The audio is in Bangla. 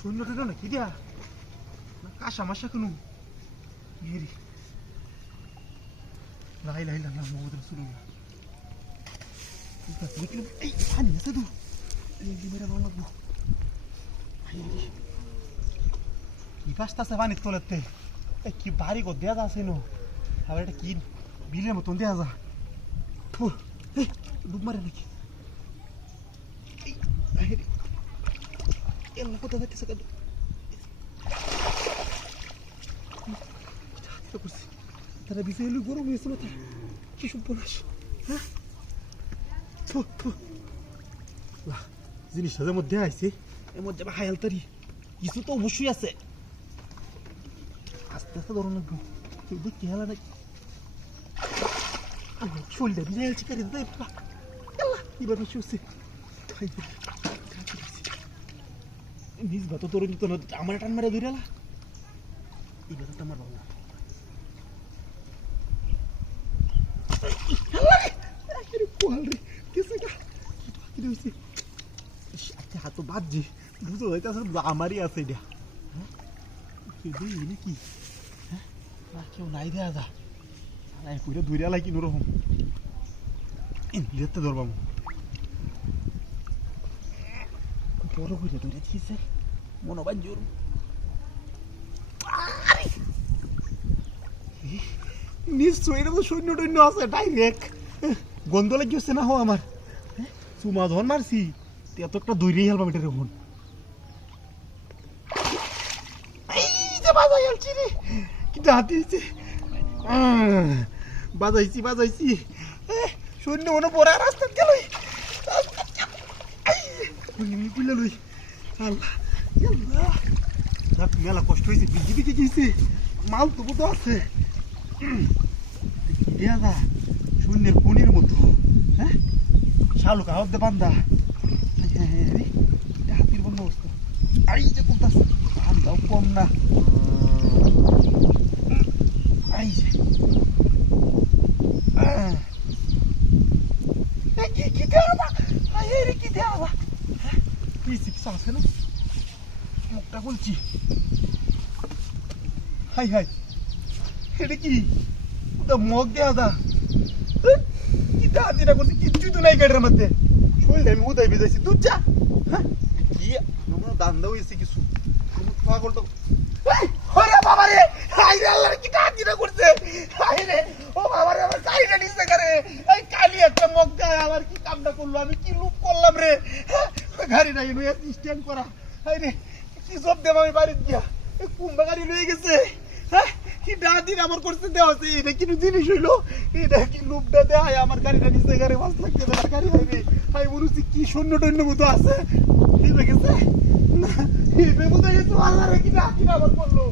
সৈন্যটা না কি দিয়া কাশা মাসা কোনো মেরি লাই লাই লাই মোহাম্মদ রাসূলুল্লাহ এই পানি আছে তো এই মেরা ভালো লাগবো কি পাস্তাছে পানি তোলাতে কি ভারী কো দেয়া আছে নো আবার এটা কি বিলের মতন দেয়া যা ডুব মারে নাকি এলা কোথা যাচ্ছে কেন তারা বিজে এলো গরম হয়েছিল তার কি সব বলাস হ্যাঁ জিনিসটা যে মধ্যে আইছে এর মধ্যে বা হায়াল তারি কিছু তো অবশ্যই আছে আস্তে আস্তে ধরুন লাগবে কেউ দেখতে হেলা নাকি শরীরটা ভিজে গেছে কারি দাদা এবার বেশি হচ্ছে নিজ ভাত তোর নিত না আমার টান মারে ধরে এলা এই ব্যাপারটা আমার ভালো না হাত বাজছে বুঝো হইতেছে আমারই আছে এটা নাকি কেউ নাই দেয়া যা পুরো ধরে এলাই কিনো রকম লিখতে ধরবাম বড় করে ধরে দিয়েছে মনোবান জোর নিশ্চয় এটা তো সৈন্য টৈন্য আছে ডাইরেক্ট গন্ধ লাগিয়েছে না হো আমার চুমা ধন মারছি এত একটা দৈরেই হেলবাম এটা রেখুন বাজাইছি রে কি হাতিয়েছে বাজাইছি সৈন্য মনে পড়া রাস্তা গেল লই মেলা কষ্ট হয়েছে বিজি দিকে গিয়েছে মাল তবু তো আছে দেয়া শূন্যের কোণের মতো হ্যাঁ শালুক আহত বান্ধা হাতির বন্ধ অবস্থা আই যে কোথাও বান্ধাও কম না আই যে কি দেওয়া কি দেওয়া কি শিক্ষা আছে না মুখটা বলছি হাই হাই এটা কি মগ দেওয়া দা কি দাঁড়িয়ে করছি কিচ্ছু তো নাই গাড়ির মধ্যে শরীর আমি উদয় বেজাইছি তুই যা হ্যাঁ কি দান্দা হয়েছে কিছু পাগল তো বাবা রে হাইরে আল্লাহ কি দাঁড়িয়ে করছে হাইরে ও বাবা রে আমার গাড়িটা নিচে করে এই কালি একটা মগ দেয় আবার কি কামটা করলো আমি কি লুক করলাম রে গাড়িটা স্ট্যান্ড করা হাইরে কি সব দেব আমি বাড়িতে গিয়া কুম্ভা গাড়ি লয়ে গেছে হ্যাঁ কি দাদিন আমার করতে দেওয়া আছে এটা কি জিনিস হইলো এটা কি লুপটা দেয় আমার গাড়িটা নিচে গাড়ি মাছ থাকতে দেয় গাড়ি হইবে আমি বলছি কি শূন্য টন্য মতো আছে ঠিক আছে না এই মতো গেছে আল্লাহ রে কি দাদিন আমার করলো